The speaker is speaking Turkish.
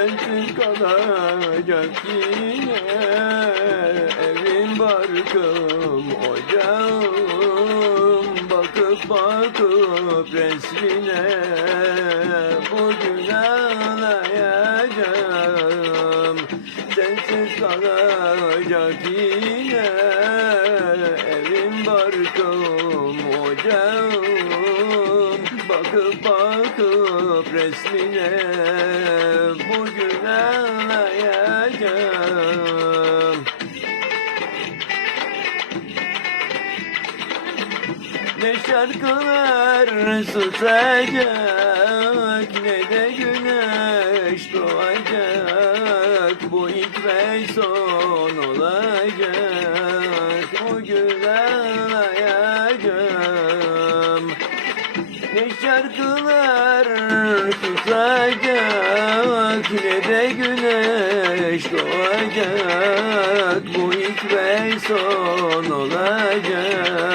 sensiz kalacak yine evim barkım ocağım. Bakıp bakıp resmine bugün ağlayacağım. Sensiz kalacak yine evim barkım ocağım. Bakıp bakıp resmine bugün ağlayacağım. Ne şarkılar susacak, ne de güneş doğacak. Bu ilk ve son olacak, bugün ağlayacağım. Ne şarkılar susacak, ne de güneş doğacak. Bu ilk ve son olacak,